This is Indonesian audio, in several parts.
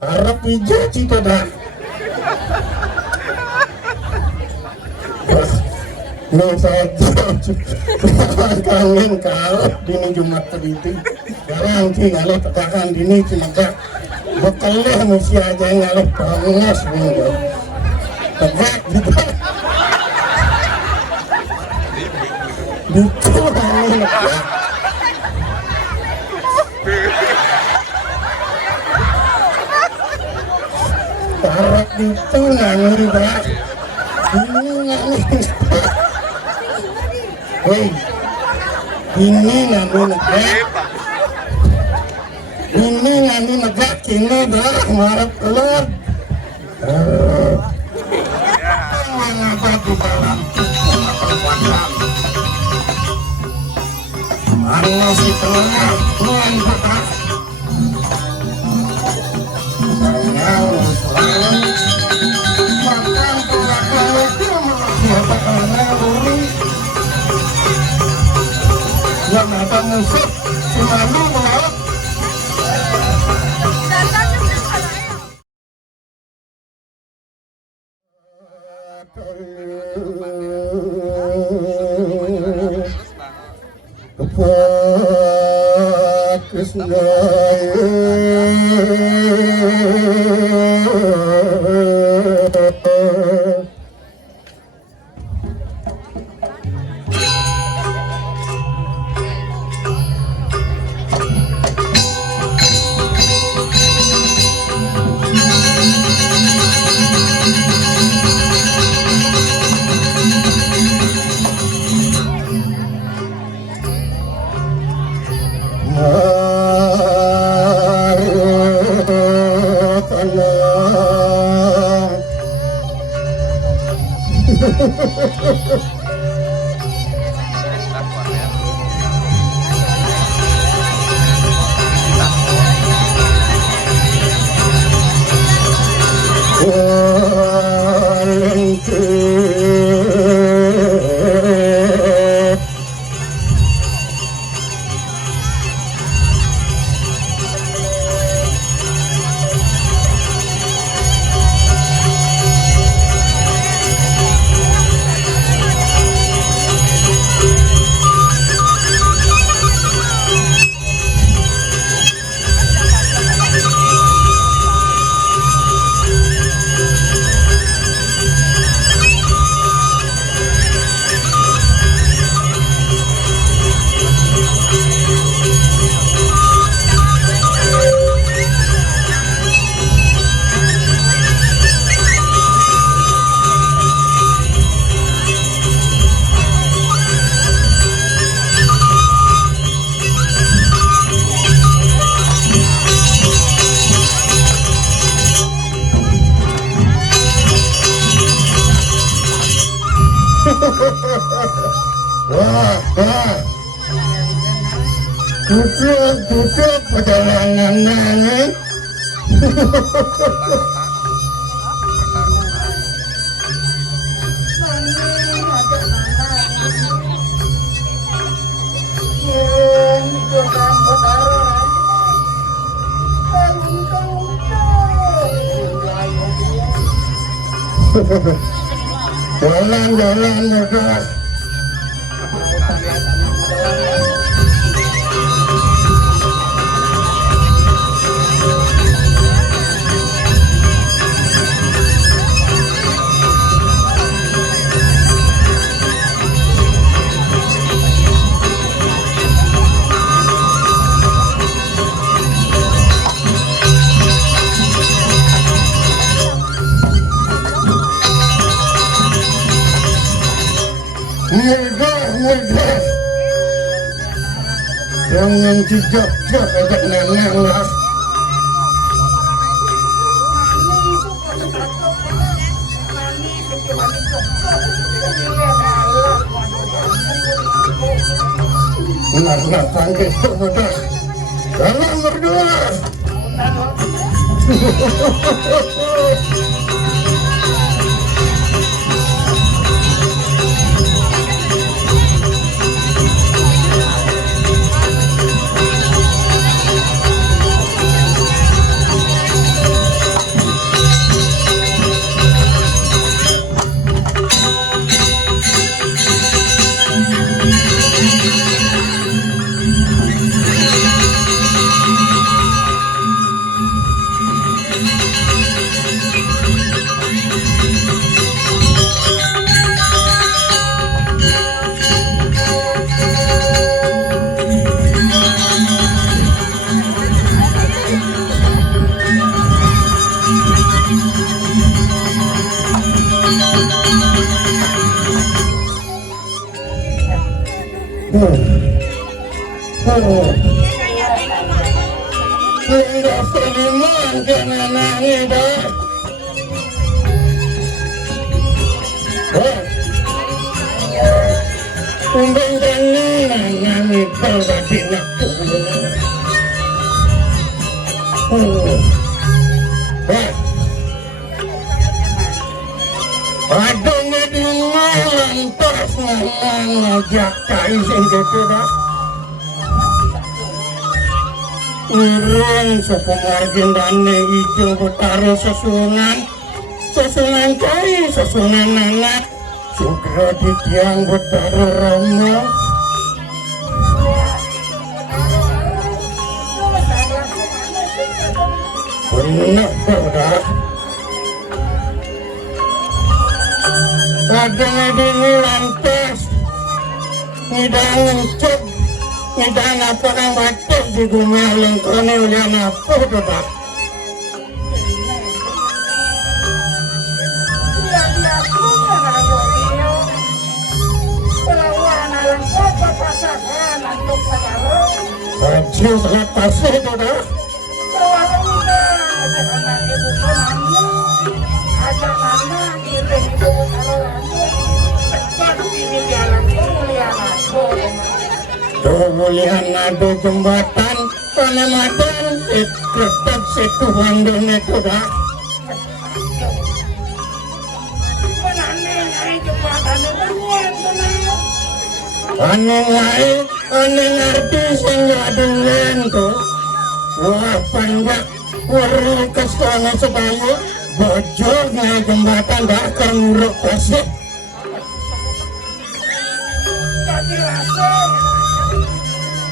harap hijau cita dah. No saja kangen kalau dini Jumat tadi sekarang sih kalau tekan dini cuma bekalnya mesti aja ngalah panas nih tegak gitu gitu kangen tarak itu ngangen pak ini ngangen hei ini ngangen ini ngangen negak kini dah marah keluar mengapa di dalam perbuatan karena si telurnya tuan bekas makan pelakang itu siapa karena uri yang ada musuh selalu melaut Krishna Duduk perjalanannya ini jalan-jalan juga mudah jangan dijak-jak ajak neneng lah nah panggil pedas jalan berdua Tidak seliman kenangannya dah. Kumbang kangen nami berbagi naktu. Adanya di malam terus ngajak kaising gitu dah. Ireng sepemargin dane hijau betara sesunan kai sesunan anak segera di tiang betara Rama. Benar dah. Kadang ini lantas ngidang cek ngidang apa kang batas di gumia lengkone ulian apa dah. Sajil lepas itu dah. Kemuliaan ada jembatan Panamadan tetap situ bandung itu dah. Aneh ngerti sehingga dengan tuh. Wah panjang warna kesana sebaya bojongnya jembatan dah akan nguruk pasir. Jadi rasa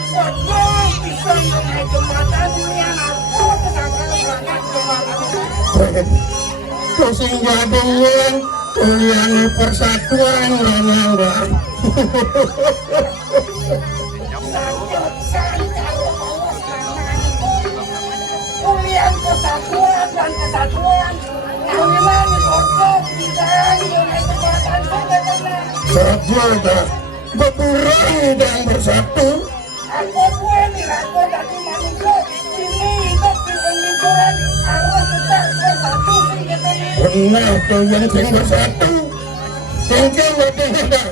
bojong bisa mengenai jembatan yang aku tetapkan berangkat jembatan. Terus sehingga dengan kuliah persatuan dah. Kuliah persatuan dan kesatuan kalian dikocok bidang dengan jembatan saja berkurang dan bersatu. Aku pun dilakukan dari manusia ini hidup di pemikiran harus tetap bersatu sehingga benar tuh yang sing bersatu mungkin lebih mudah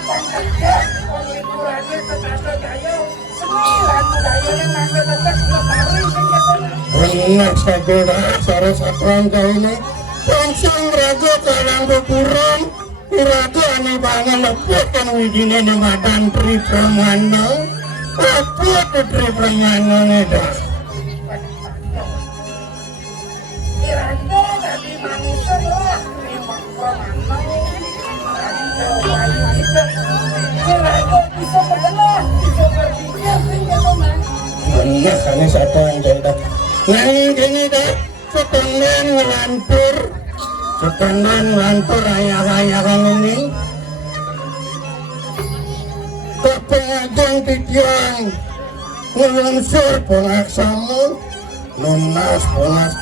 pengkerjaan pemikirannya setasa jaya sembilan budaya yang nanti tetap lestari sehingga benar saja sarah satuan kau ini langsung ragu kadang berkurang ragu aneh banget lepaskan wijine di madan Tri Pramana apa itu Tri Pramana ini dah Irago dari manusia lah Tri Pramana Irago bisa bergelah bisa berpikir sehingga teman benar karena satu yang dah nanging gini dah setenan ngelantur ayah-ayahan ini kepengajang titiang ngelunsur pengaksamu nunas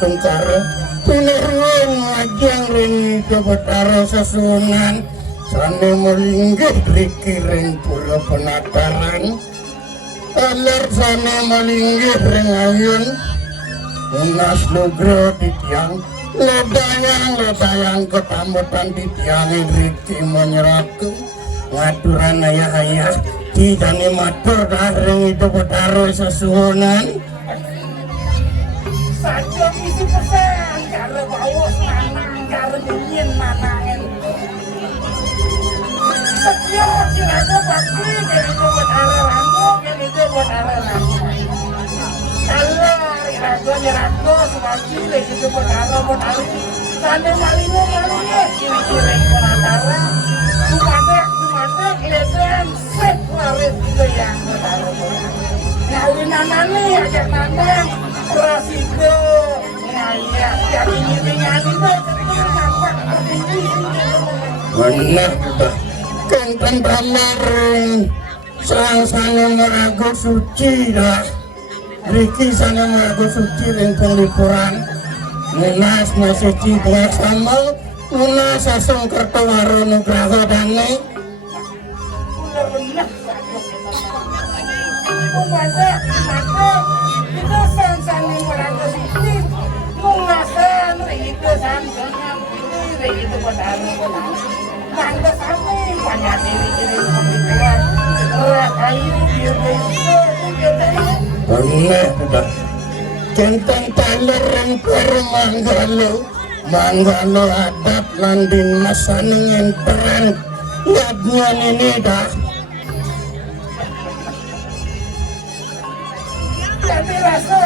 tungkara pinarwan ngajang rini kebetara sesunan sane melinggih rikiring pura penataran alar sane melinggih ringayun nunas lugro titiang ledayang ketambutan titiangin riki menyerahku ngaturan ayah-ayah tidani matur daring itu betaro sesuhunan saja isi pesan cara bawas manang cara dingin manangin setiap silaga bakri dari itu betaro rambut yang itu betaro rambut kalau Rago sebagai lagi itu betaro tanda malino kira-kira penatara Kumadak ledan set waris itu yang betaro ngawinan nani ajak nandang prasido ngaya yang ini benar dah kenten talereng sang-sane merago suci dah Riki sana merago suci ring penglipuran Munas masih cibak sama Munas asung kertawaro nugraha dane maka itu sang-sane merago suci Munasan itu sang-sane itu padahal mangga sampai banyak diri-diri pemikiran rakai benar dah kenten talereng per manggalo adat landin masaning enteran yadnya ini dah tapi rasa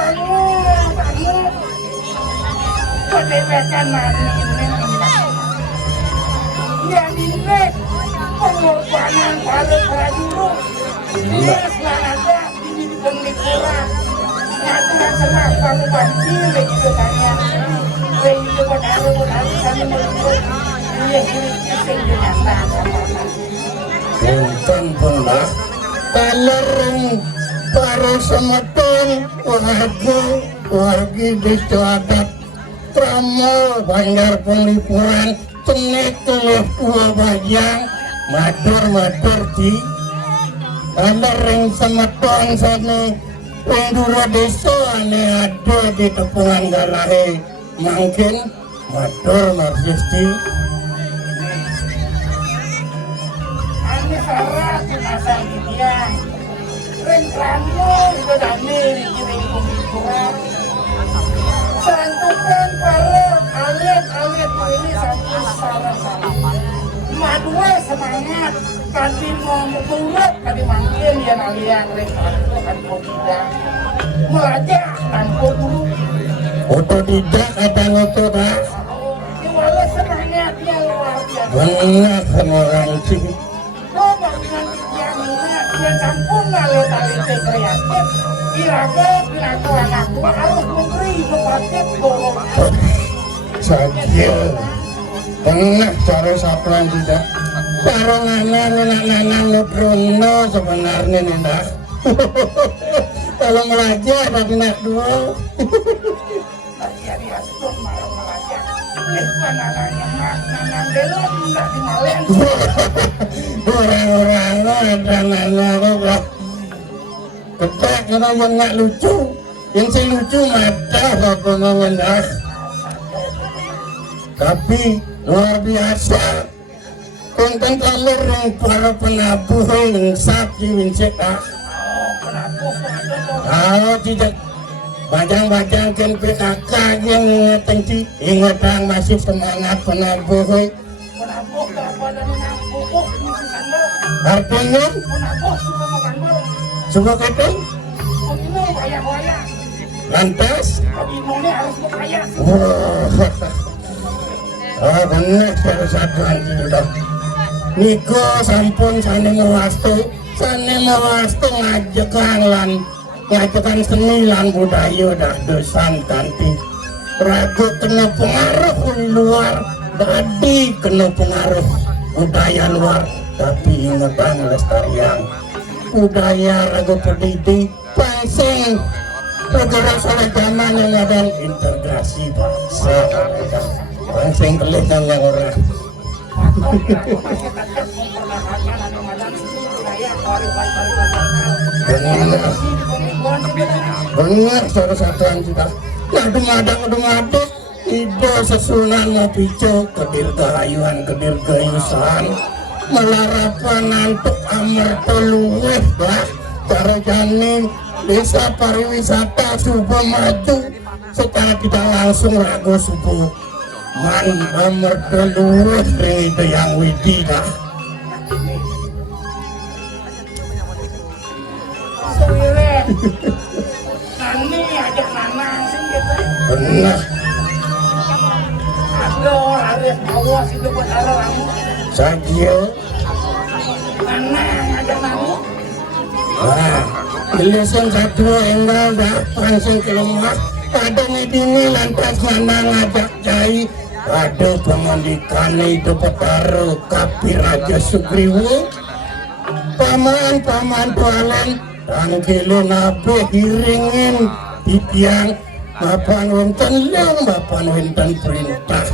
kamu kedepekan mani yang ini pengorbanan para prajurit dia selada di penglipuran nyatuan semua kamu banci begitu tanya begitu benar kami meliput dia kisah dengan kenten pula talereng para semeton wargi di adat Tramo Banjar Penglipuran cenek telur dua bajang matur di talereng semeton sana pendura desa ane ada di tepungan galahe mungkin matur marsisti ane syarat asal dia rentramo itu dani dikirim pemikiran santukan para alit ini satu salah madua semangat kadi mau turut kadi mangkin yang alian rekan tidak melajak tanpa guru otodidak ada ngotodak walau semangatnya luar biasa benar orang sih coba dengan yang sempurna lo tali kreatif kira-kira anakku harus memberi berbakit dorong saja benar cara saplan tidak cara nana Bruno sebenarnya nih dah kalau melajak bagi nak dua hari aston malah melajak panangannya nanang belum enggak dimalen orang-orang lo ada nana lo ketek kalau yang nggak lucu yang si lucu mata apa mengendah tapi luar biasa konten talereng para penabuh yang sapi wincek kalau tidak bajang-bajang kan PKK yang ingatan masih semangat penabuh penabuh kepada nang pupuk misi sandal artinya penabuh suka makan bareng suka keteng begini waya-waya lantas begini harus berkaya oh benar salah satu anti sudah Niko sampun sane mewastu ngajakan seni lan budaya dah dosan kanti ragu kena pengaruh di luar tadi kena pengaruh budaya luar tapi ingetan lestarian budaya ragu pendidik pasing negara salah zaman yang ada integrasi bangsa pasing kelihatan yang orang benar satu-satuan kita nah dumadang ide sesunan ngopico kedir gayuan kedir gayusan melarapan nantuk amar teluweh bah cara janin desa pariwisata subuh maju secara tidak langsung ragu subuh man amar teluweh itu yang widi dah Nani ajak nanang sih gitu. benar Ada harus awas itu buat orang. saja Nanang ajak nani. wah jelasan satu enggak dah pansing kelemah pada medini lantas mana ngajak cai Aduh pemandikane itu petaro Kapi Raja Sugriwo paman tualan tangkilo nabe hiringin titiang mapan wonten lang mapan wonten perintah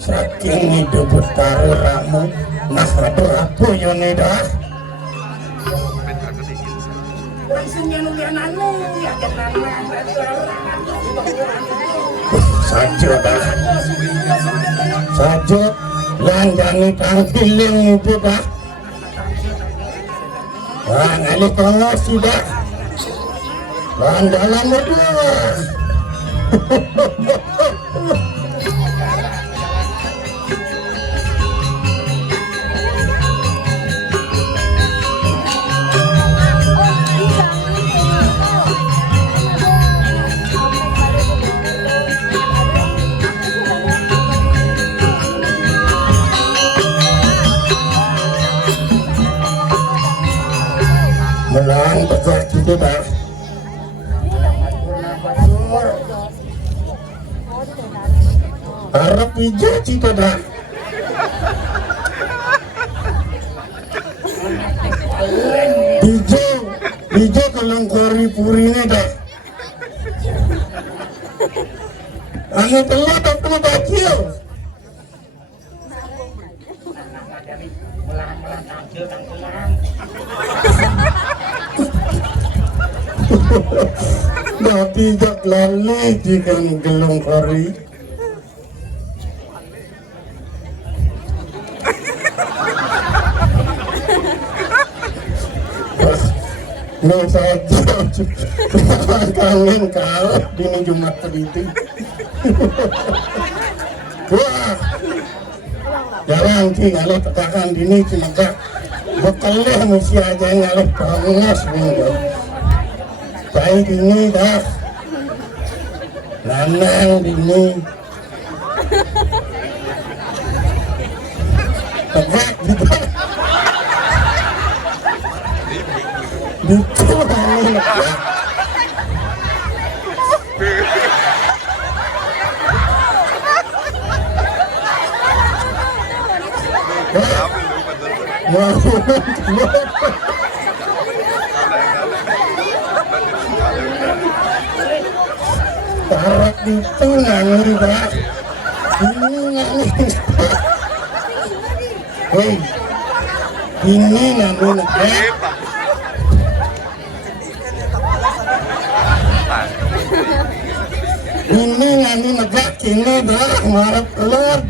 saking itu petaro ramu nah aduh apa yun dah sajo dah sajo lanjangi tangkiling itu dah wah ngali tengah sudah bahan dalam berdua melang tegak itu dah harap hijau itu dah hijau kelengkori purinya dah anu telah tak perlu kecil dah tidak lali jika gelung kori nggak saja kangen kau dini Jumat teliti wah jarang sih kalau tekakan dini cuma bekalnya mesti aja ngalih bangus minggu baik ini dah lanang dini tegak gitu gitu ini tarak itu nangis dah ini nangis hei ini nangis ini nangis negak kini dah marah keluar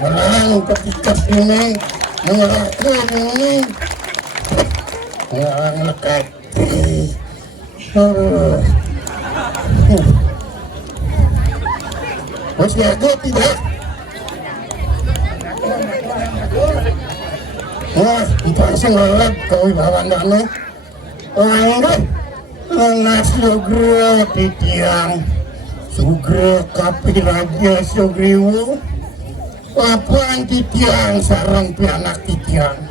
melang ketika ini mengerahkan ini melang lekat masih ada tidak wah dipasang lelap kau bawa dana orang itu lenas Sugriwo titiang Sugriwo Kapi Raja Sugriwo lapuan titiang sarang pianak titiang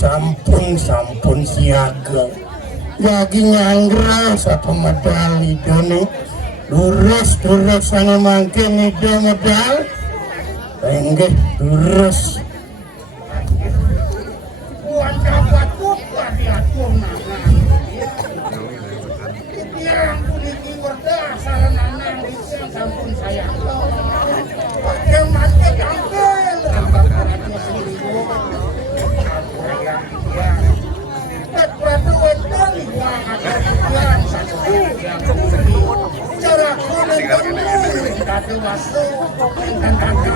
sampun siaga lagi nyanggra satu medali doni lurus sana mangkin itu medal enggak lurus buat dapat buka diatur titiang kuliti berdasar nanang titiang sampun sayang pakai mati kampel cara kulit kaki wastu dan kaki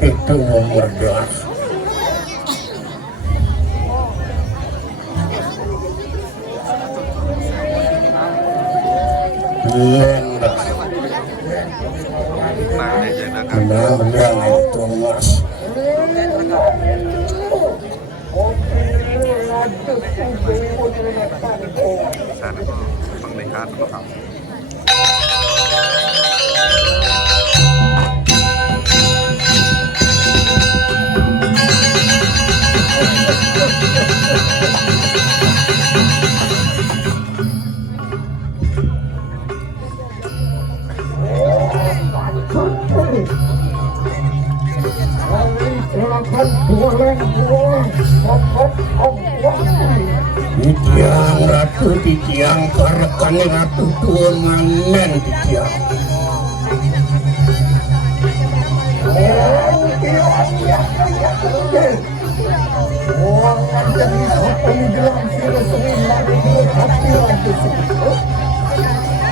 itu berdoa benar itu mas sana tuh pernikahan sama kamu. Titiang ratu titiang karekane ratu tuun manen titiang.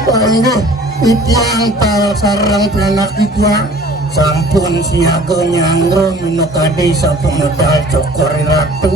Pangge titiang tal sarang planak titiang sampun siaga nyangro minokade sampun medal cokori ratu.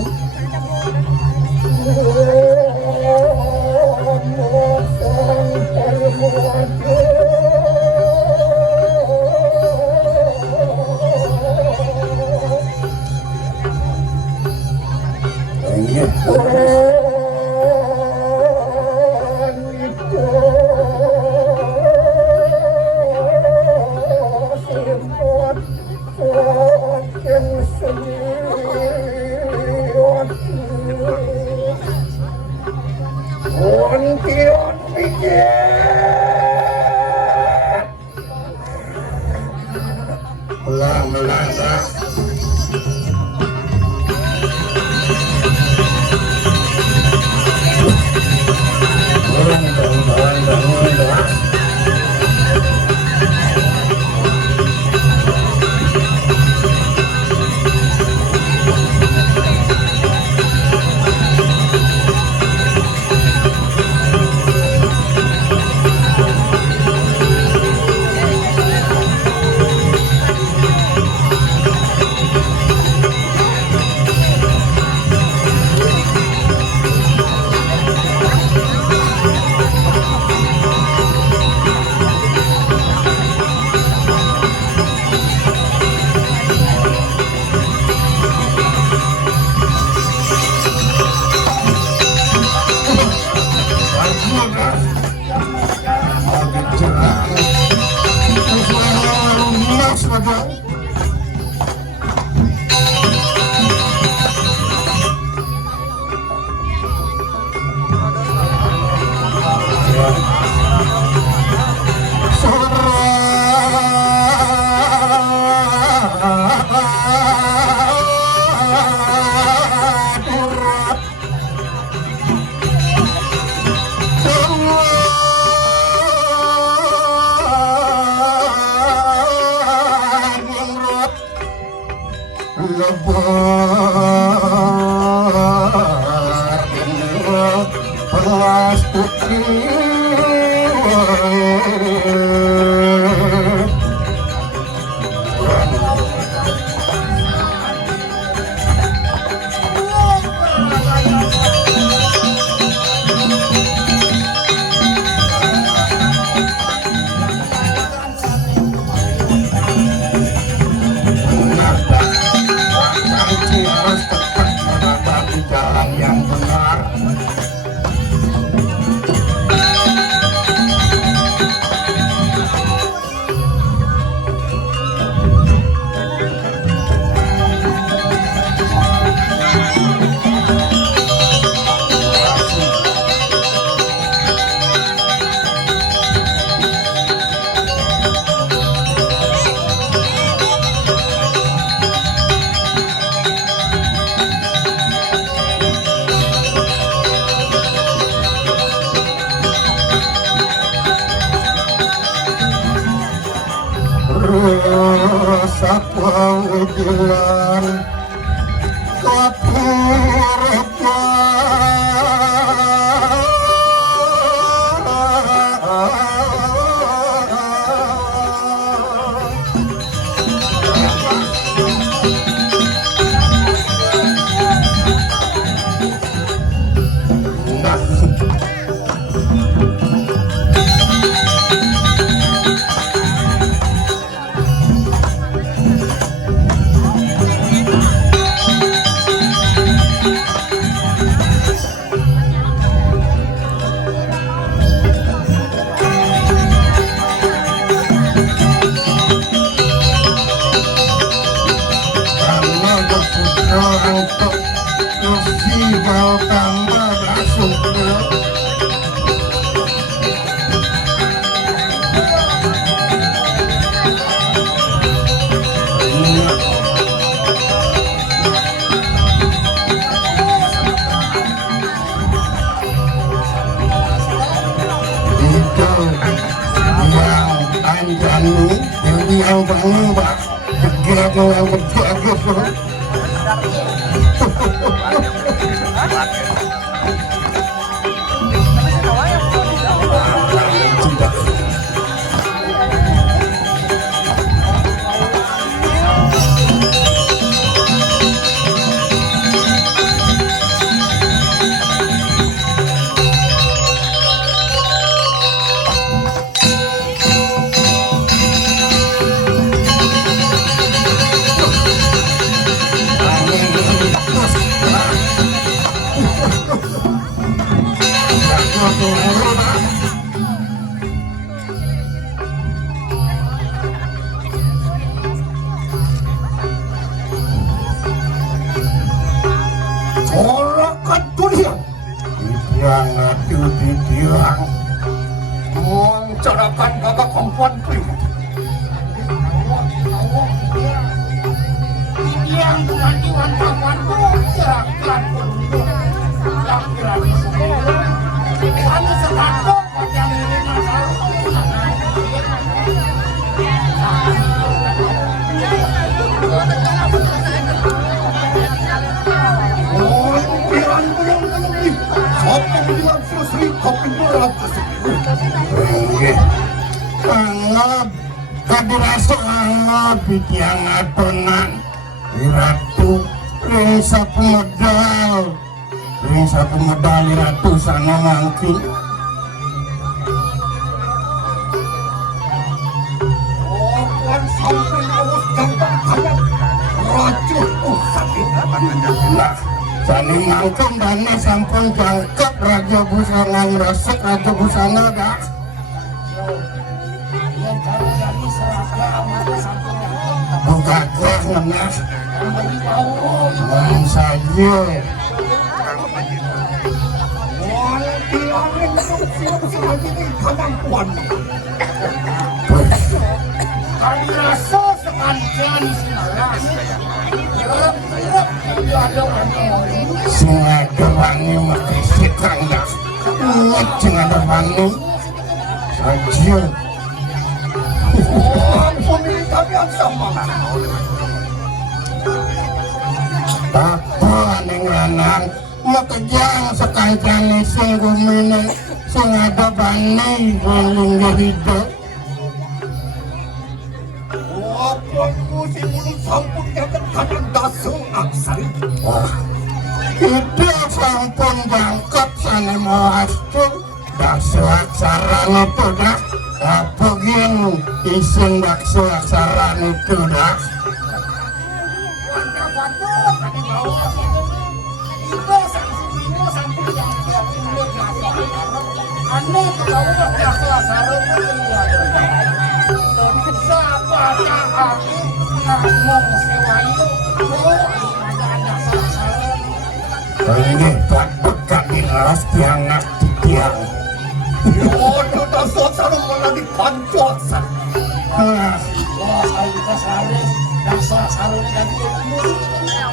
wangi mbak gede yang gede gitu tidak Corokan dunia Didiang hati didiang Mencarakan gagak kompuan kuih Didiang dengan iwan-iwan jalan penduduk laki-laki semua hanya satu yang ini masalah Anggap tadi rasa anggap yang atonan Ratu ring sapu modal Ratu sana mangkin Puan sampai awak gampang kawan racun sakit lah sani mangkin dana sampun jangkep Raja Busana ngerasuk Raja Busana dah yang kalau jadi seragam sampai buka keras menas memberi tahu Bang saja kali rasa sekancan sinaras ada sengaja wangi mati sikang dah ingat jangan ada wangi saja pemilik kalian sama apa ning lanang makejang sekancane sing gumine sing ada bani lingga hidup Wapunku si mulut sampun jagat kadang dasu aksari wah itu sampun jangkep sana mawastu daksu aksaran itu dah apa gini isin daksu aksaran itu dah Wanda patut tadi bawa itu sanksinya sampun yang tiap mulut nasi aneh kebawa dasu aksara siapa tak aku ngomong sewa itu ada dasu aksara ini tak dekat di las tiang tiang Yono dasu aksara malah dipancot ah wah saya kesaris dasu aksara dan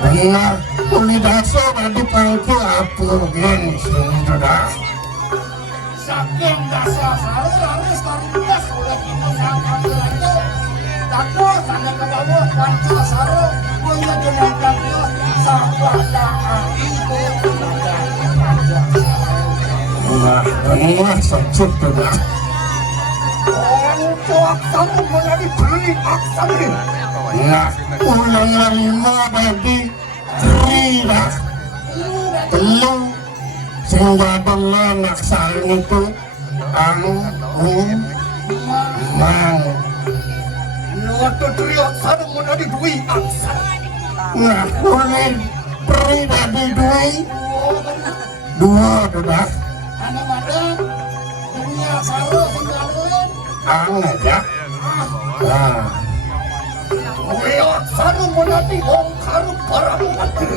benar uli dasu tadi pangku apa gini sini dah saking dasu aksara harus komunitas oleh kita sangka itu Dako sana ke bawah panca aksara punya jenayah dia sahabat itu nah benar sejut dah orang tua kamu menjadi beli aksara nah ulang lima tadi dah telu sehingga benar naksarin itu mang Waktu dari aksara menjadi dui aksara nah ulang peri tadi dua dah Ane madang dunia aksara singgalin aja nah dui aksara menjadi wong karu barang mati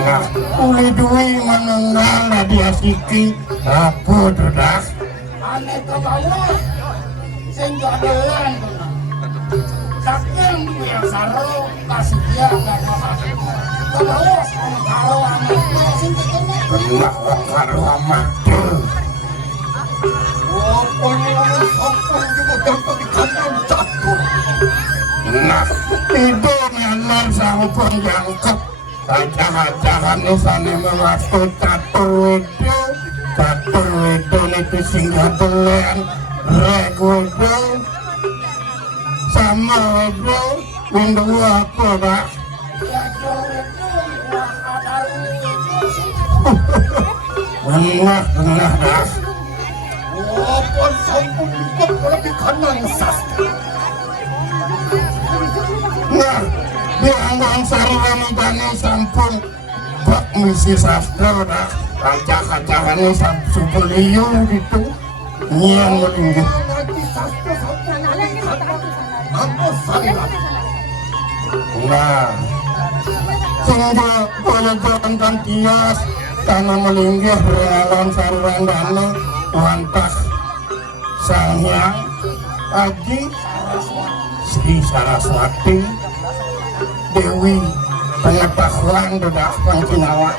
nah uli duwi menengah dia siki apa dah Ane ke bawah singgalin saking dunia aksara kasih dia gak makasih ke bawah karo anaknya singgalin benar wong karo amatu Wapun yang sampun juga dapat di kandang catur Itu memang sampun jangkep. Kacahan-cahan sana mewastu catur wedo niku singgah dolen rek wedo sama wedo windu apa Pak? Benar dah. Wapun sampun ikut lebih kanang sastra. Nah, dianggung sarwana dane sampun bak misi sastra dah. Kacahan-cahannya sampun liu gitu. Nyian melinggih. Ngaji sastra sampun lebih kanang. Ampun sangat. Nah, sehingga boleh jalan kios tanah melinggih relawan saruran dana wantah sang hyang Aji Sri Saraswati Dewi pengetahuan dedak pangkinawa.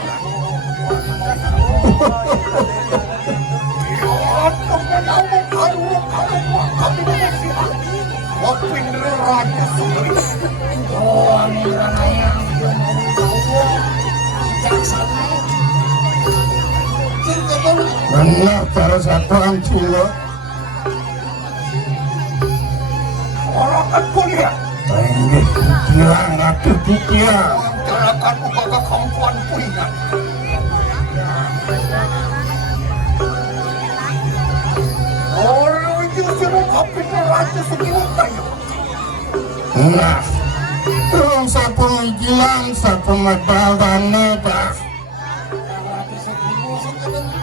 Benar cara satu Cino. Orang kan kuliah. Enggak, hilang atuh hilang. Jalakan uga kemampuan kuliah. Orang justru kopi raja segini kayu. Nah, terus satu ngijilan, satu medal dan nedak.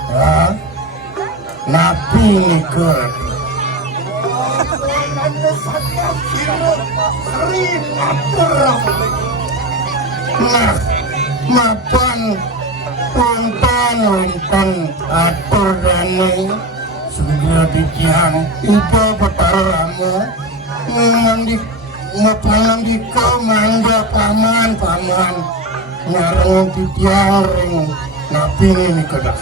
Ya, nabi nikut. Nah, mapan wonten atur dane sudah dician itu petaramu mandi mapan di kau mangga paman nyarang titiang ring nabi ini kedah.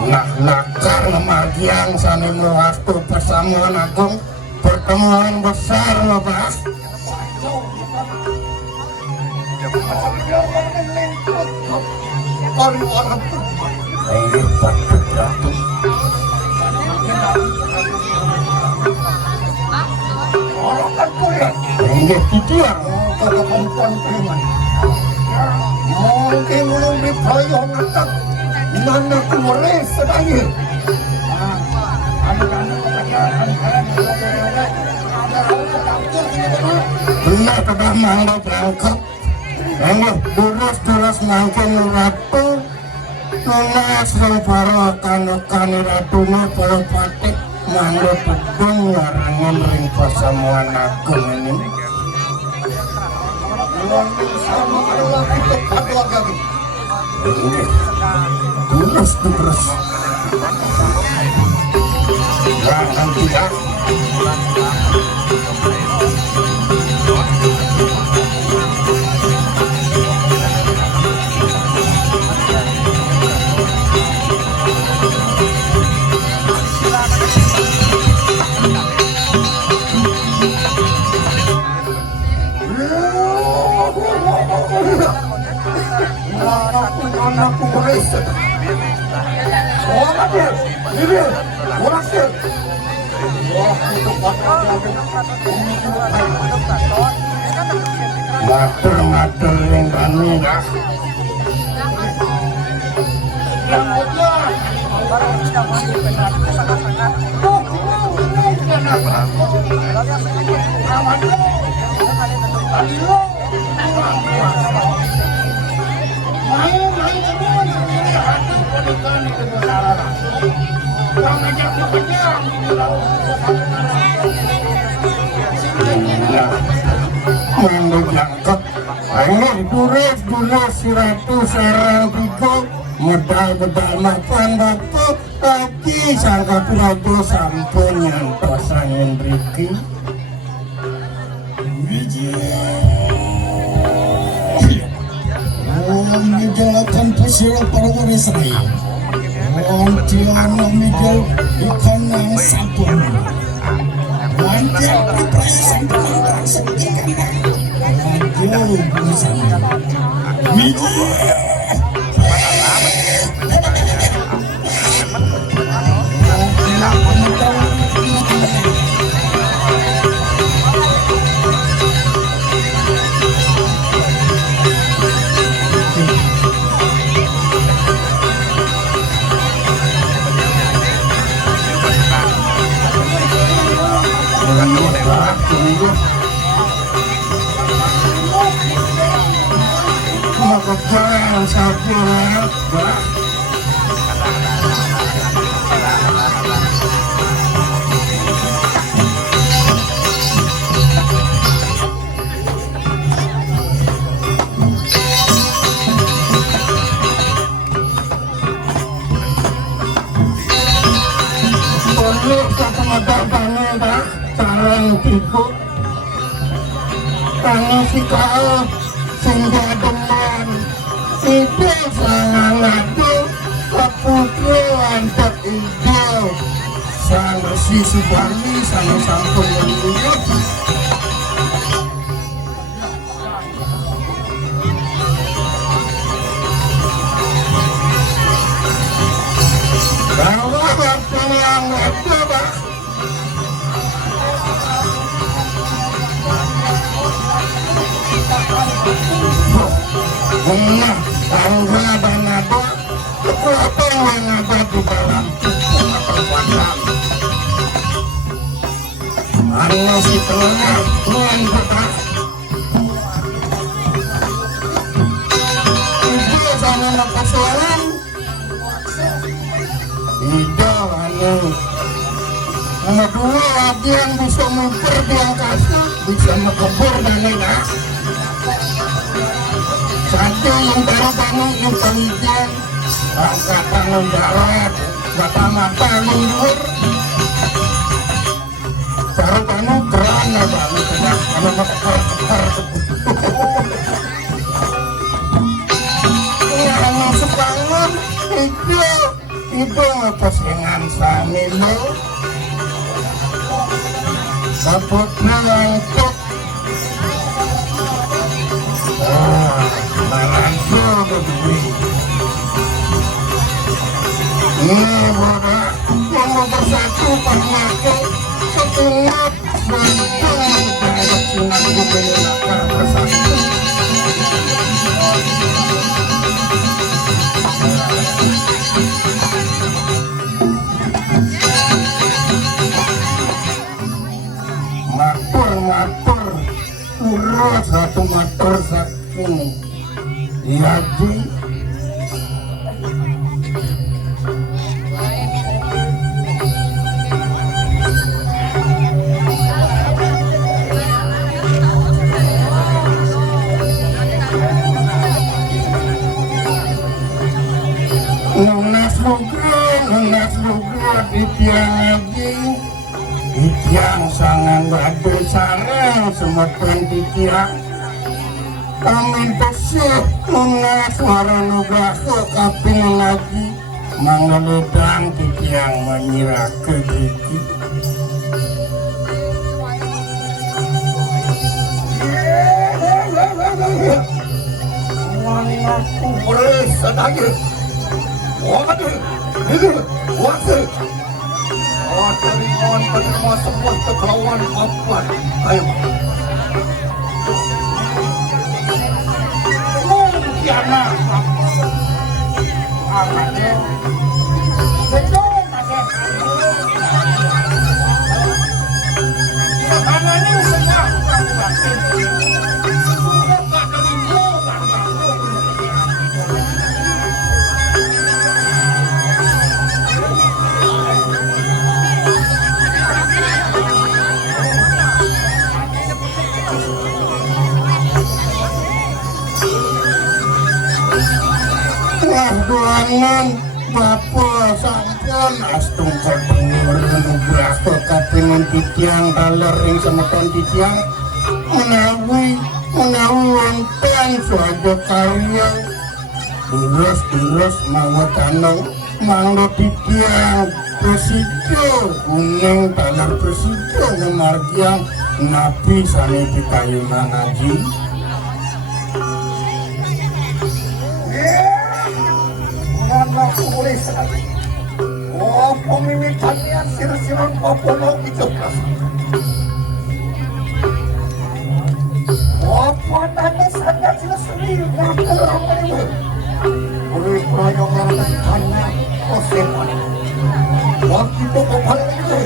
Nah, nakar margiang sani mewastu persamuan agung pertemuan besar Bapak. Ayo patut ratu. Orang kan kuliah. Ayo titiang. Kalau perempuan preman. Mungkin belum diproyok ngetak. Nana kumure sedangir. Benar kedah mangga berangkat. Ayo durus mangkin ratu. Tunas yang parokan ratune para patik mangga pedung ngarangan ring pasamuan agung ini. Sama kalau kita padua lagi. Durus. Jangan tidak. Anakku bereset. Orang dia, dia, orang dia. Wah, itu Mater yang kami dah. yang aja. Menjangkep ayo durus si ratu sarang tiga medal mapan batu tapi sangka ratu sampun nyantos angin riki menjalankan pesira para warisai. Wantiana Miguel ikan yang sampun. Wantian perasaan penonton sedih kandang. Wantian berusaha. Miguel. Makapal sabar, boleh satu mata tangan dah, tangan tiku, tangan si kau, sehingga deman, itu sangat ngadu, keputuan tak hijau, sama si Subarni, sama sampul yang hidup. Kalau waktu yang ngadu, bah. Bunga, tangga dan nada, apa yang ada di dalam tubuh atau badan. Hanya si tengah yang berat. Ibu sama napasualan, tidak hanya. Nomor dua, lagi yang bisa muter di angkasa, bisa mengkebur dan enak. Satu yang baru-baru intelijen, angkatan mendarat, mata-mata mundur. Baru-baru kerana banget, karena mekar-mekar. Yang masuk bangun, itu ngepesingan sami lo. Dapatnya langkuk. Langsung begini. Ini bodoh, mau bersatu pakai setungat beruntung dari sinar gubernur akar bersatu. Matur, urus satu matur sakini. Jadi Nunas lugu di tiang lagi, di tiang sangat badu sarang semeton di tiang. Kami bersih Nunas Waranugraha kaping lagi mengeledang di tiang menyerah ke gigi. Aku boleh sadaya. Waduh, itu, waduh. Waduh, penerima semua kekelawan papuan. Ayo. Kiana. Anaknya. Betul, masih. Makanannya semua. Duangan Bapak sampun astung kedengar nugraha kapingan titiang daler ing semeton titiang menawi wonten suatu karya Terus mau tanong manglo titiang presidio kuning tanah presidio ngemargiang nabi sane di kayunan ngaji. Anak boleh sekali. Oh, pemimitannya sir-siran popono itu. Oh, panahnya sangat sendiri. Boleh proyongan hanya osepan. Waktu itu kepala itu.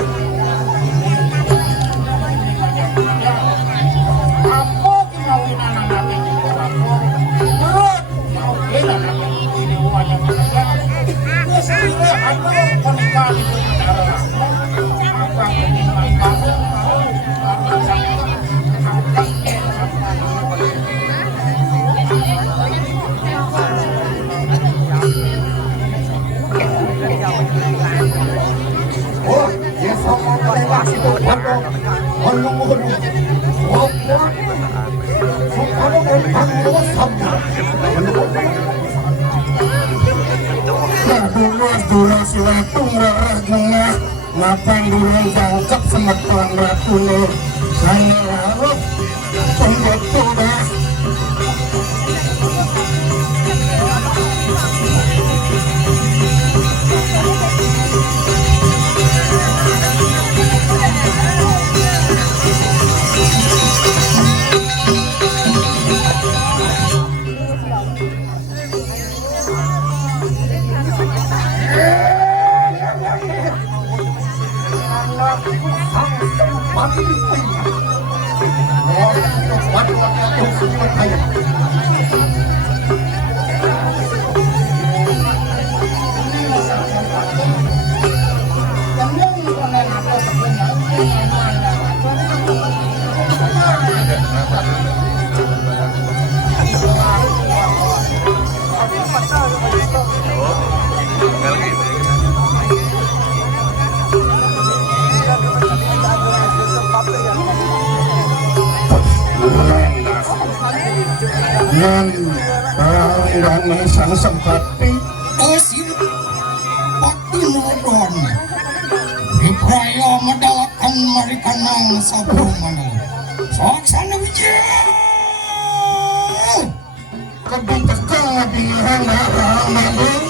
Apa kinawinan anak itu? Berat. Mau kena anak ini wajah mereka. Sehingga aku menikah itu adalah apa yang dimainkan oh, ya sama lewat itu ngomong-ngomong kalau bertanggung sabda Dulu silatung rarah gengah mapan durung jangkep semetuan ratune sane larut pembetu dah. Dan sang sempati Osir Pakti Nodon Vipraya medalakan marikanang sabungan Soksana wijaya kebijakan ngabihan darah madu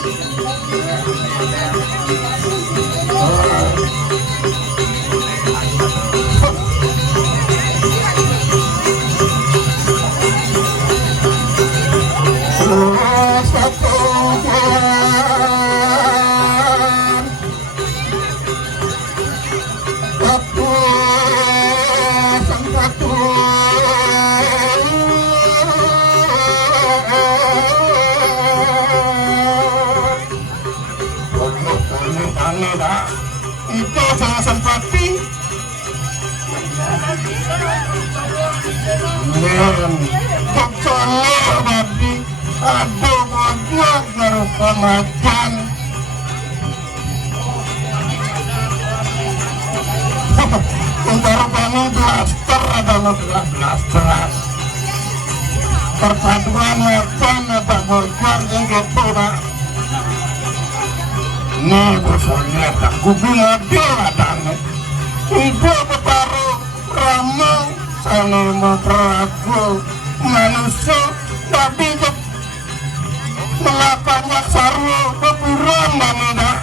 itu sangat sempati kecolok tadi aduh goblok ngarupa macan untuk rupanya blaster adalah blaster perpaduan macan atau burger yang gitu nak nih bosonya tak kubing ada datang ibu bertaruh ramah sana memperaku manusia tapi melakukannya saru keburuan mana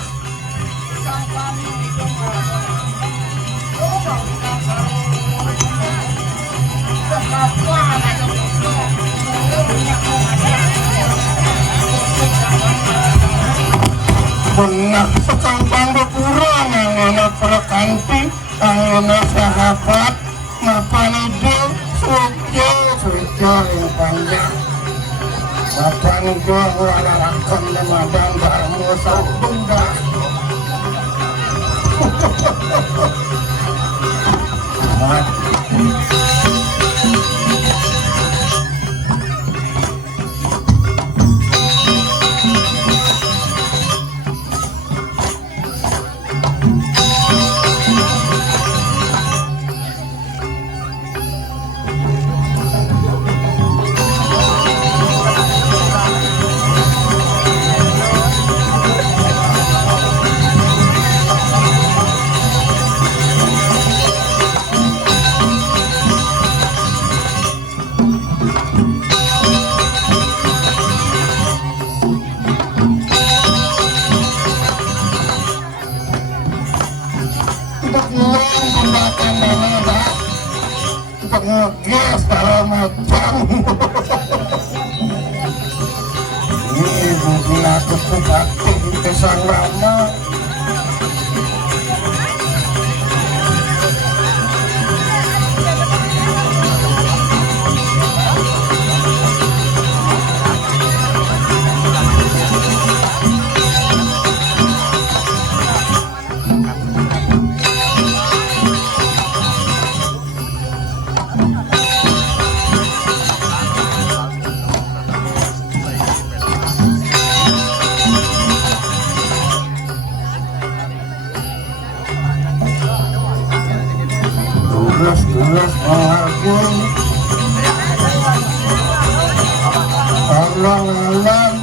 benar sekambang berkurang yang enak perkanti yang enak sahabat mapan itu sujo yang panjang mapan itu wararakan lemadan barmu saudunda Bekulong pembakan dana pengegas segala macam. Ini mungkin aku pakai di pesan lama. Terus mengagung alang-alang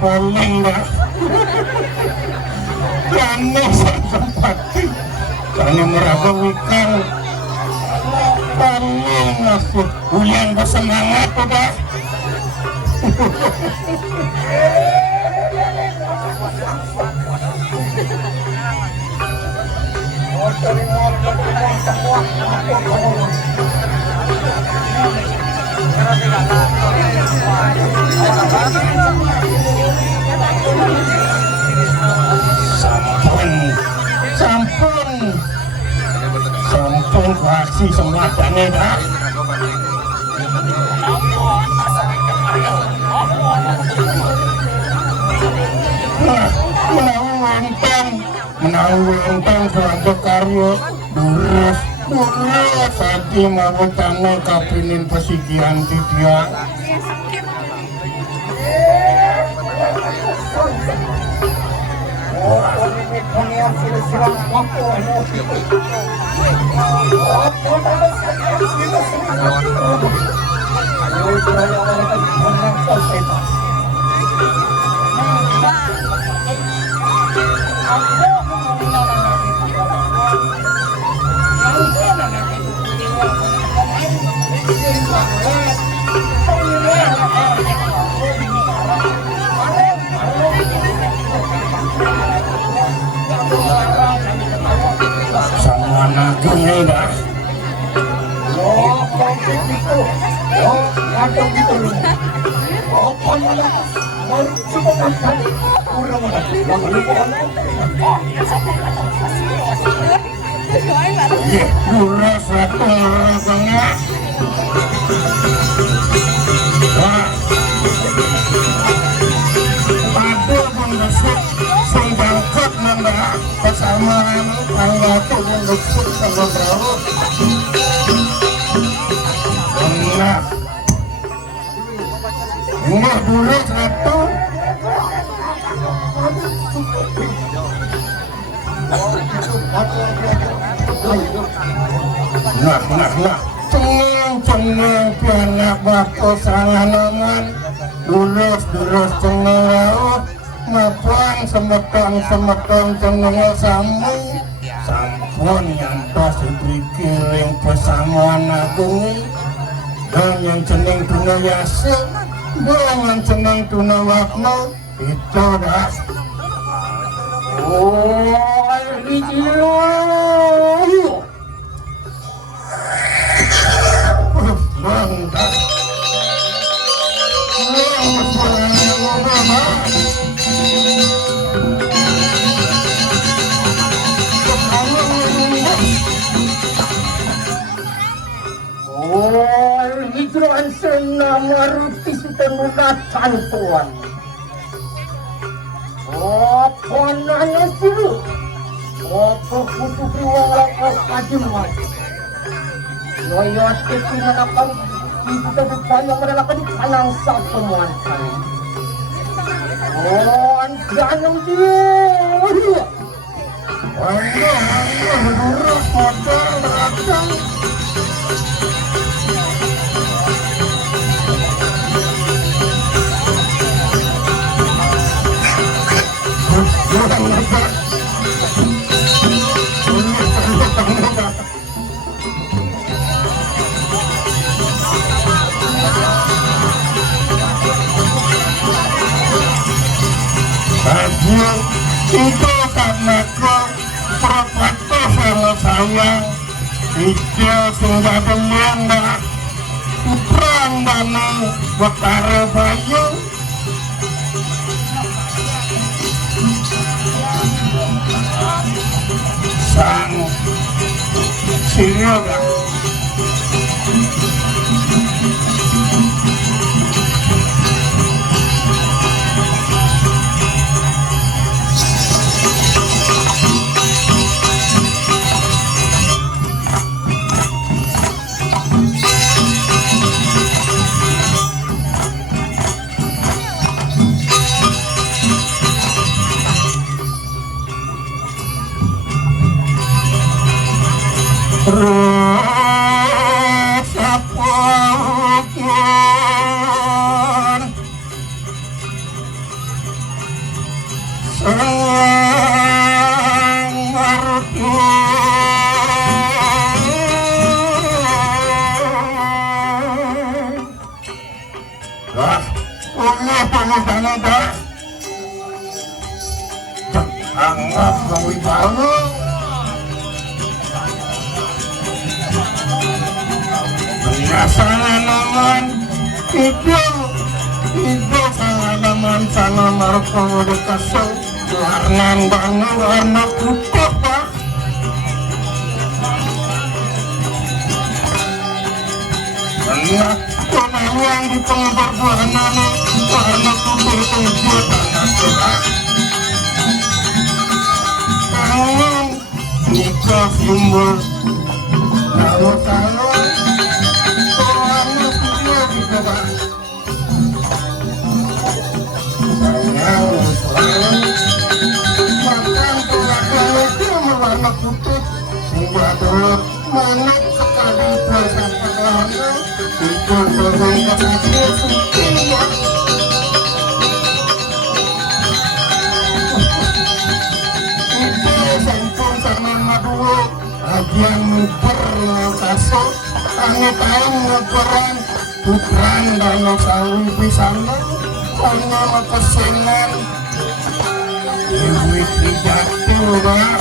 paling dah karena sempat karena meraba ikan paling masuk bulan bersemangat udah sampun kasih semuanya dah. Menawang suatu karya durus hati mau tanah kapinin pesikian dia. Sama nagungnya dah. Murah satu orangnya. Ada pun besok sembangkot membah kesamaan tangga tu pun besok sama berapa. Enak. Rumah dulu satu. Nah. Cengang pianak bako salah naman. Durus cengang laut. Mapuang semetang cengang sambung. Sampun yang pasti dikiring pesamuan agung. Dan yang cenang tuna yasa. Dan cenang tuna wakna. Itu dah. Oh, hijau. Mantap. Oh, hijraan senama ruti setemuratan tuan. Oh, panahnya silu. Oh, kutu priwang lakas kajiman. Loyot itu menakam kita bertanya menakam di kalang sang pemuankan. Oh, Jangan dia. Allah, lurus modal datang. Itu karena kau terpaksa sama saya. Itu sudah demanda perang dana Betara Bayu. Sang Siyoga rasa pun sang mertu dah punya dah anggap gawi baru. Pengalaman itu pengalaman sana marko dikasih warna putih pak. Banyak yang di pengabar warna putih itu buatan nasional. Tangan nikah simbol kalau warna putih hingga dulu manak sekali bersama itu berangkat itu sampun sama madu ajian berlokasi kami tahu ngoperan putran dan sawi pisangnya hanya kesengan duit dijatuh pak.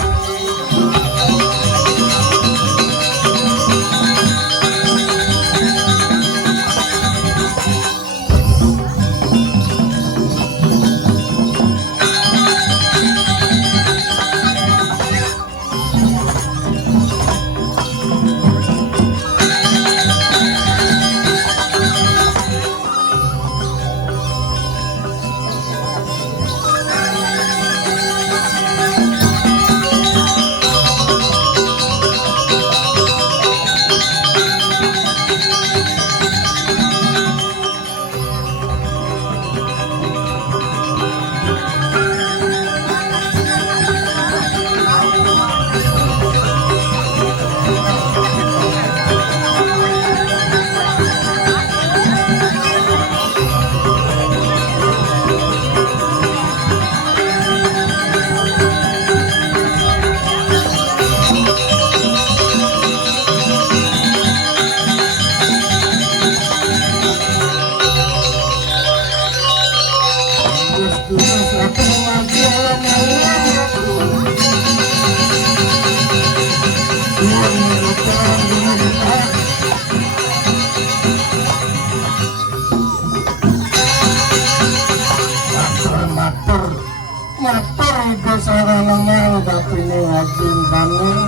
Matur itu sarananya tapi ini wajib bangun.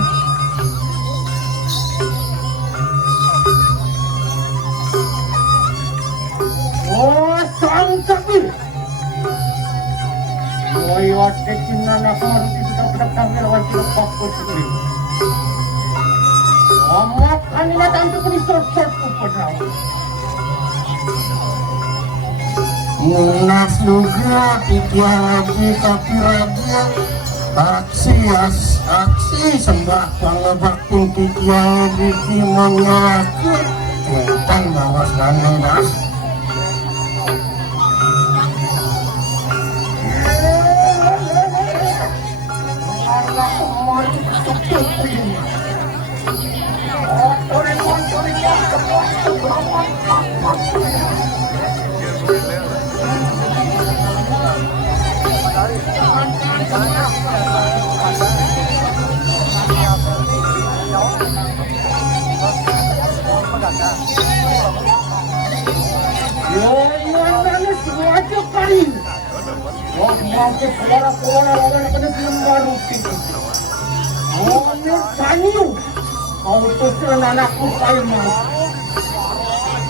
Oh sangkapi Wai wate kinana harus kita tampil wajib fokus ini. Amat kandidat untuk ini sort-sort kepada munas juga titiang lagi tapi ragia aksi sembah pangebaktin titiang lagi menyelaku tentang bawas nanedas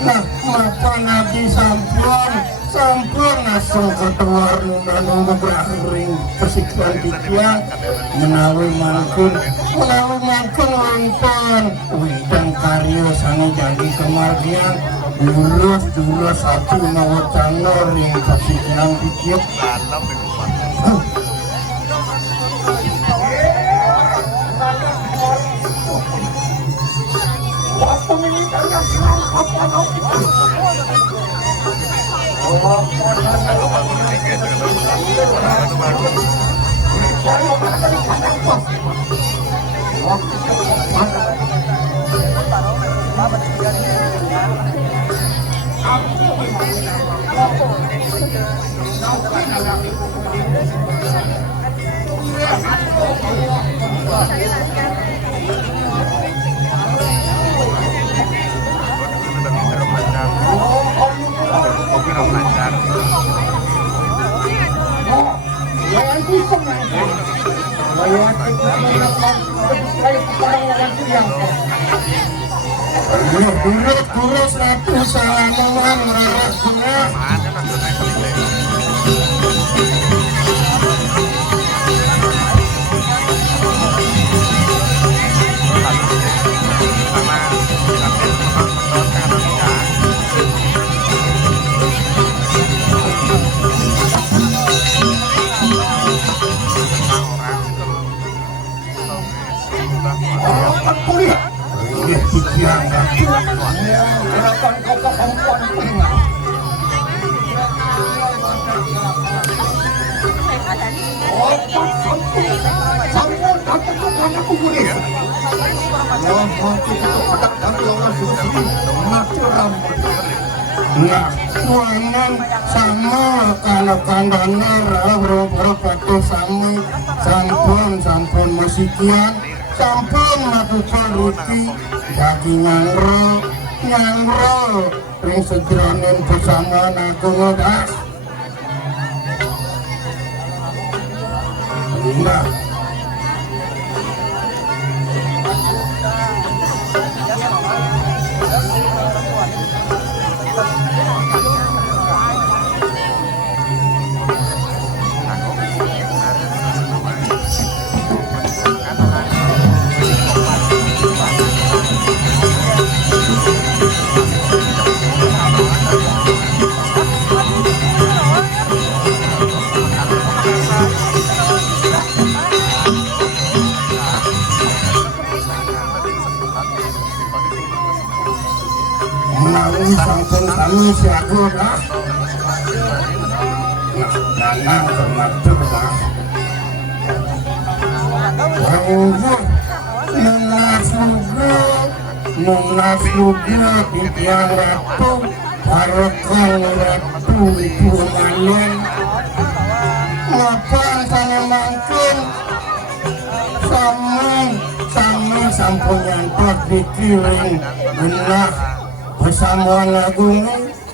nah maka nabi sampun langsung keluar nunggu berakhir kesiklan titiang menawi mangkun wintan karyo sangi jadi kemargian dulu satu nawatan ring kesiklan titiang Dulu satu salaman merah guna nah, tuanan sama kalau kandangnya rau sampun musikian sampun melakukan ruti daging nyangro ring sejronin bersama aku ngodas nah sampun kami siago dah nah kematu dah Munas juga titiang ratu barokah ratu ibu malen ngapain sana mangkin sama sampun nyantok dikiring benar bersama lagu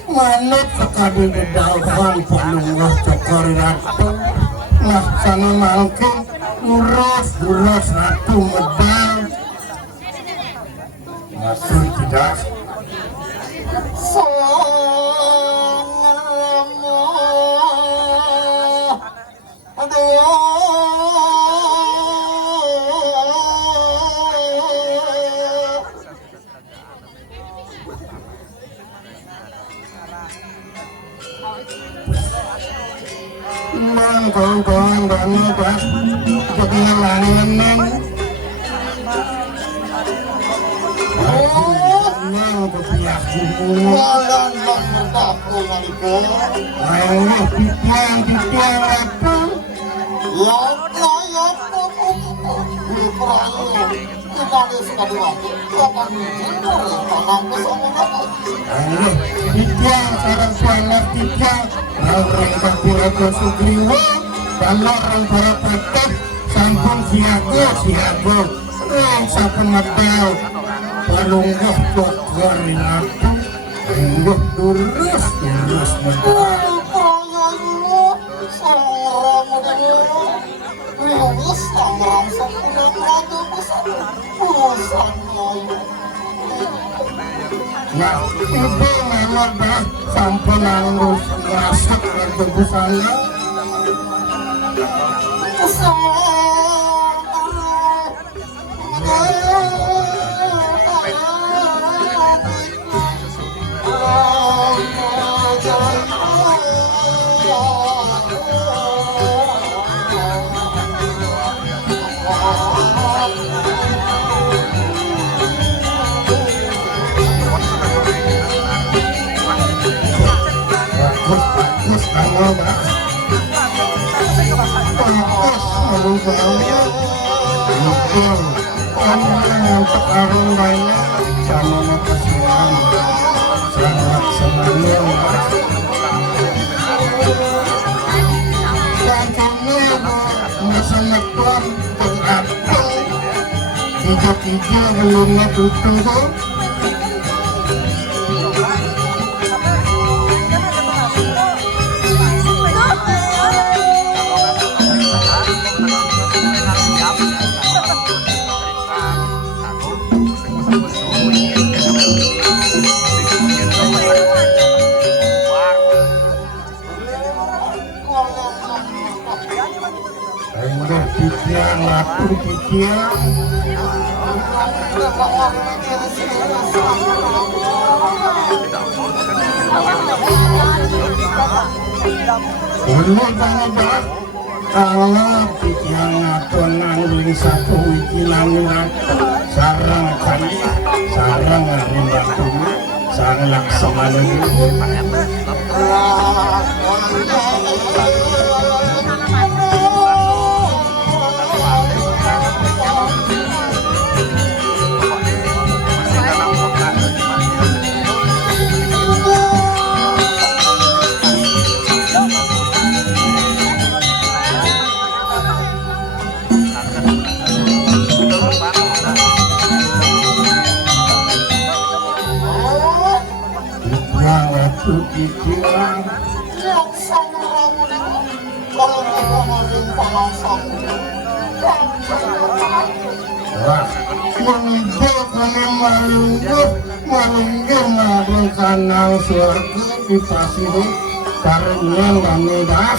manut sekali gedauhan palungah cokor ratu nah sana mangkin urus ratu medal masih tidak doang banget dah jadi ngelangan yang kebiasaan Walan lan mertaku nalika. ayo titiang apa Yapna bulu perangu. Inalis kadua. Kapan ini tanam bersama ayo titiang sarang suanak titiang orang kapiraga sugriwa dan orang para patah sampun siago sampun medal palungguh kokorin aku enggak terus medal nah itu memang dah sampun angus ngasuk ke busana bagus kalau dah bagus kalau banget betul yang sekarang banyak sama makasihan sangat semuanya dan kami masalah tuan berapa tiga belumnya tutup enggak titiang aku titiang dulu banget kalau titiang aku nangling satu wikilan sarang kali sarang batu sarang laksamana titiang wah menggok malungguh ngadung kanal surga di pasir karena kami dah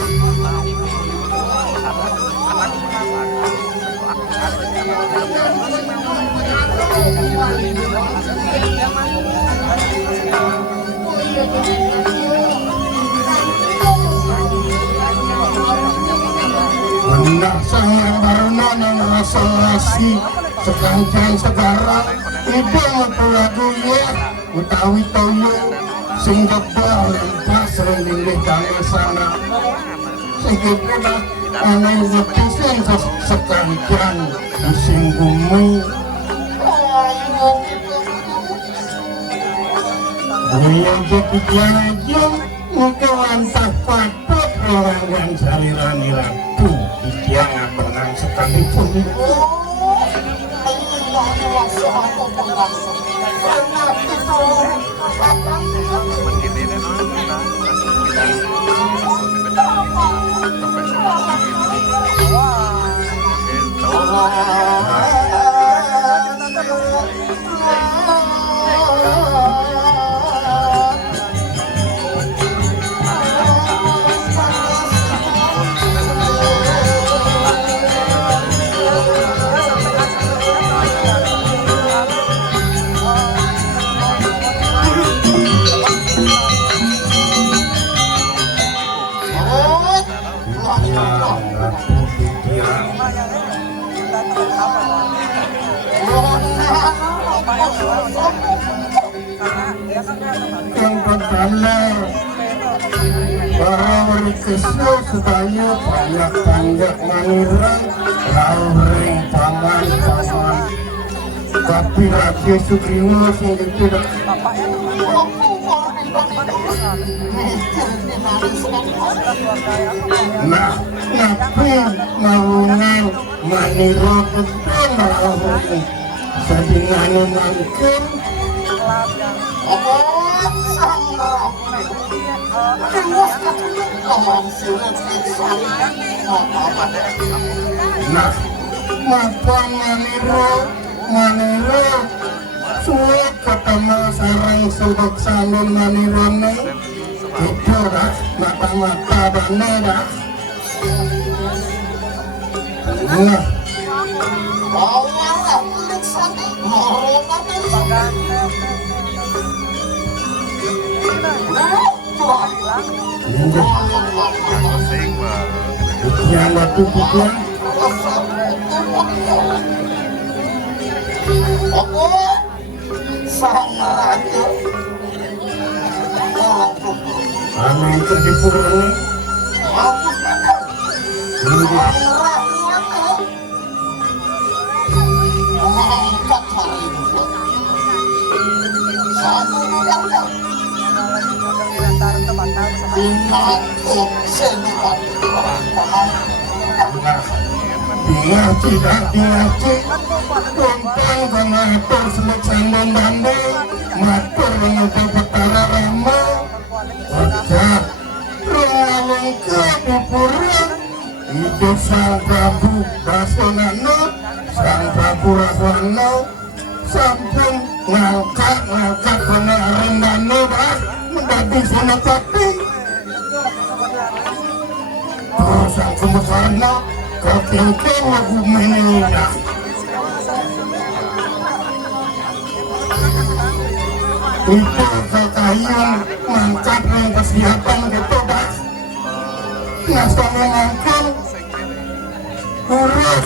hendak sangat karena masalasi sekangkang segara ibu mempelagunya utawi toyo sehingga berlempas relilih dari sana sehingga aneh netizen sekangkang disinggumi yang ketiga aja mungkin lantah patut orang yang salirani ratu yang pernah sekalipun yang pertama bahwa kesel sedaya banyak tanggap manirang lauring paman tapi Raja Sugriwa sing tidak nah tapi maungan maniro betul lauring sadingane mangken nah mapan maniro suwe ketemu sarang sebab salun manirone itu dah mata-mata bane dah nah yang waktu bukan aku sang raja anu tertipu ini aku sang raja mengangkat hari ini satu raja ingat senang dia tidak diaci tumpang pengatur semut sandung banding matur menutup petara rama wajah rungalung ke dipura hidup sang Prabu Basunana sang Prabu Rahwana sampun ngangkat kena arendana dah menjadi senopati terus sang kemusana kau lagu menina itu kekayaan mangkat yang kesehatan gitu dah nasanya ngangkul kurus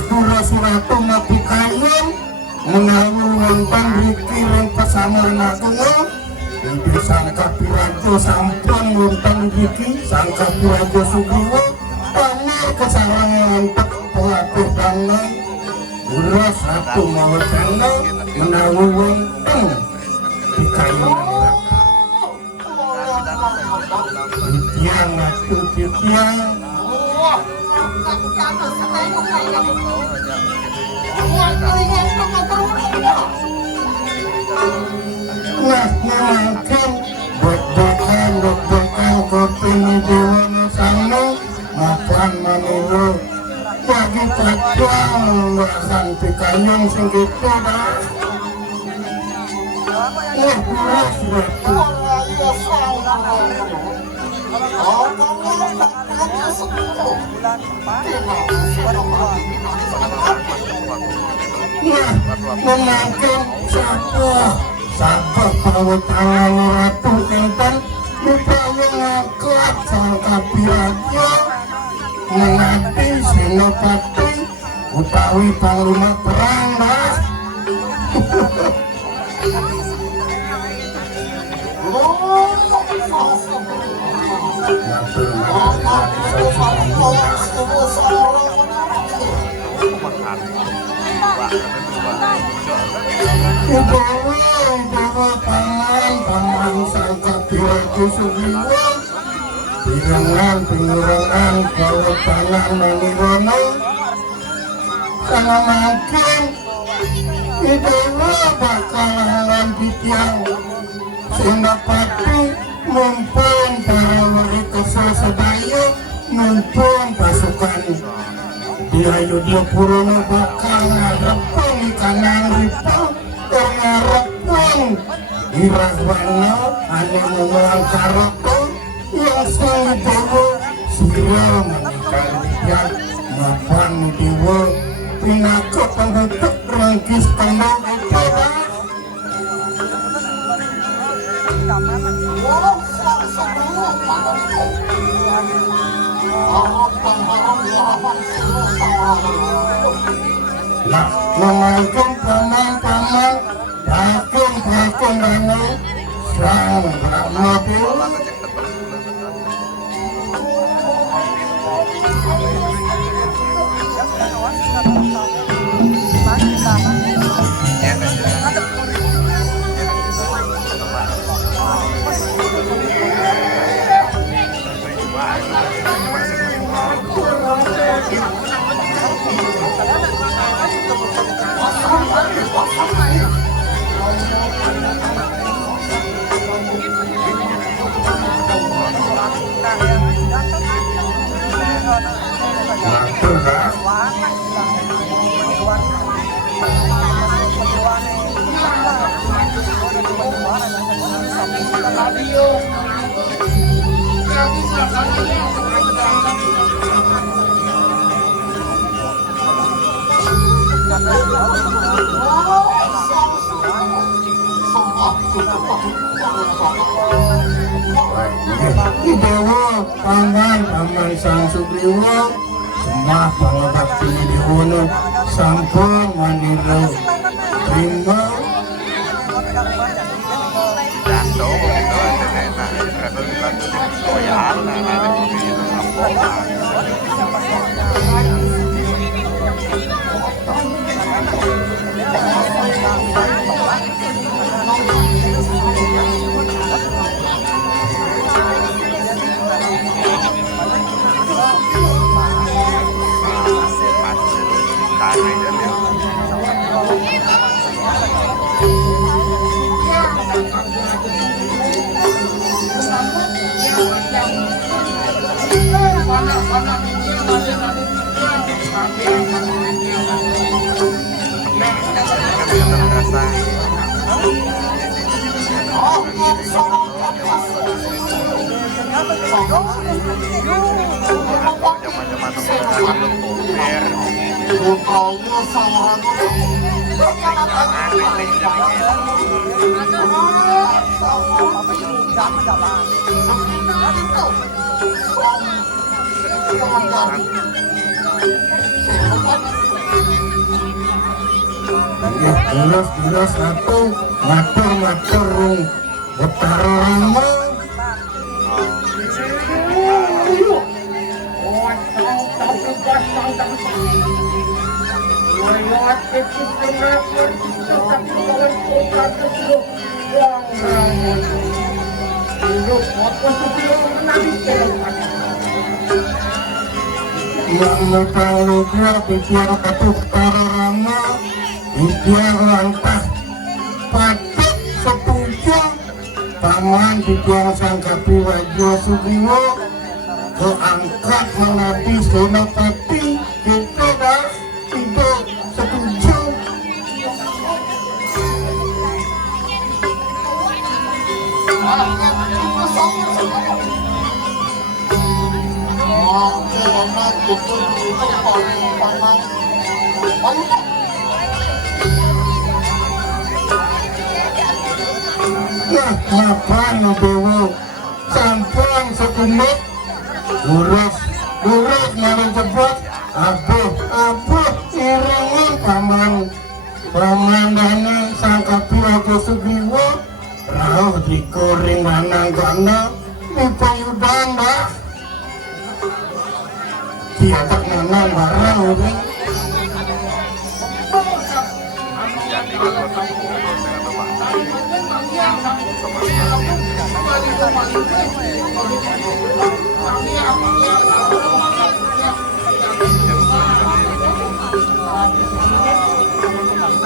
suratu ngapi kain menawu wonten dikirim pesamuan agung itu sangka pirajo sampun wonten iki sangka pirajo Sugriwa pamer kesarangan pelatih dana urus satu mau dana menawu wonten di kayu titiang atu titiang nah mungkin buat-buatan kopi ini dewa sana makan manuru bagi kacang merasan pikayun singkitu dah pulas waktu memakan siapa bawa tangan ratu enten upaya ngangkat sang kapiraja menanti senopati utawi panglima perang dah Ibu paman sang kapiraja Sugriwa pirengan bawa tangan manirana sana makin ibu bakal lanjutian senopati mumpun para wali kesel sedaya mumpun pasukan di Ayodhya-pura bakal ngarepung kanan ripang ngarepung Irahwana ane mengulang karoko yang sang dewa sira menikah lihat mapan dewa pinaka pembentuk rangkis tembang itu nah mengagum paman-paman Dakung dana sang Brahma Dewa. Dewa paman sang Sugriwa semua pangabakti diwono sampun mandiro terima Jatuh begitu aja enak karena dibantu koyak Jelas satu matur Betara Rama Mengutang luka pikiran katu Betara Rama pikiran lantah patut setuju paman pikiran sang Kapiwajo Sugriwa keangkat menghadapi Senopati itu dah tidak setuju. Nah, ngapain Dewa sampang sekumut urus malah cepet abuh irangan paman dana sang Kapiwajo Sugriwa rauh dikoring lanang gana di payudan dah tiatak nanang barang ini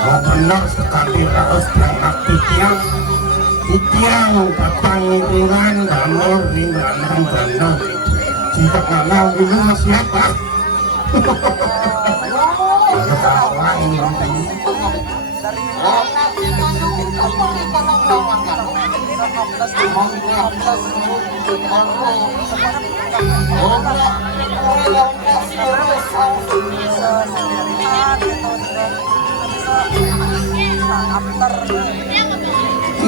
benar sekali raus anak titiang batang ringan damur ringanan benar tidak kenal dulu siapa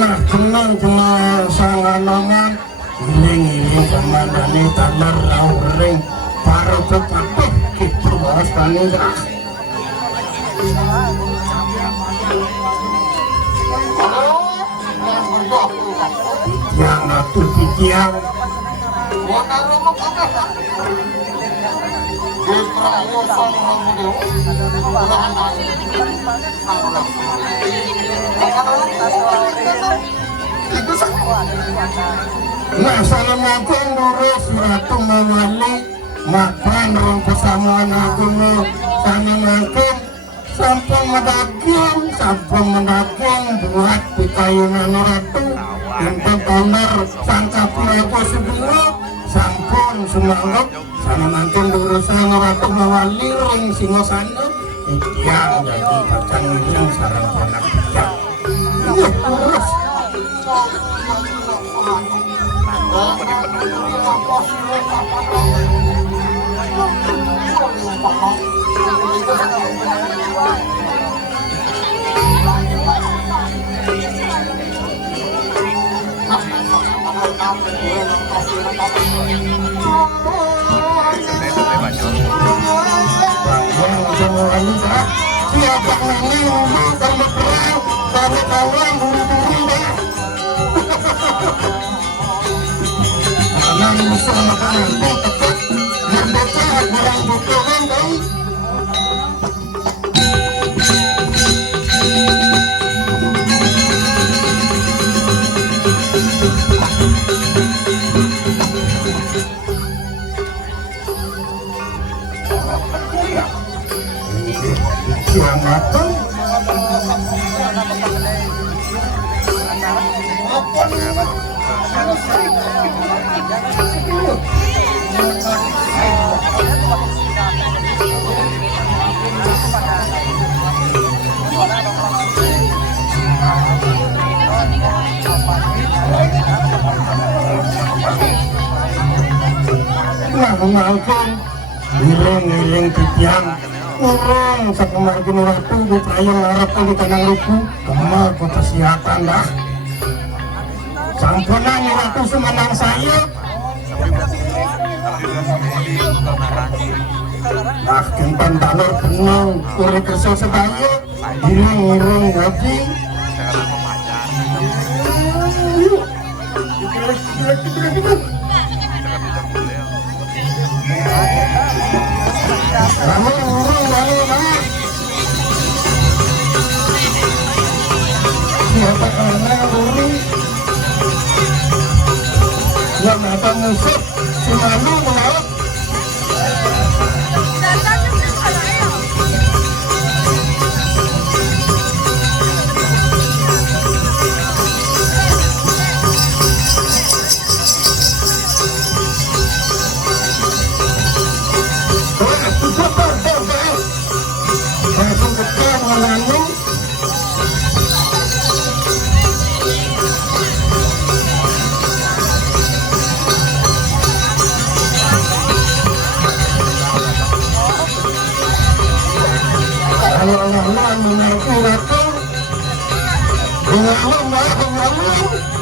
nah tenang sang anongan iling pemandani talar ring para tetapih gitu bahas paningrah yang atuh titiang nah salamualaikum lurus ratu mawali makan rong pesamuan aku no salamualaikum sampun medaging buat pikayunan ratu untuk owner sangka pilihan sebelum sampun semangat salamualaikum lurus ratu mawali ring singosana yang jadi kacang ini sarang anak bijak lurus siapa neneng sama perang sama kawan buru-buru makanan musuh makanan tepat merdeka kurang butuhan baik yang matang ngiling titiang urung sakemar gunung ratu bukayo larap di tanang luku kemal kota siatan dah sampuna nih ratu semenang saya nah kempan tanah tenang kulit kesel sedaya hilang urung gaji kamu urung lalu banget siapa karena urung yang ada musuh si malu melaut Allah menaiki ratu dengan Allah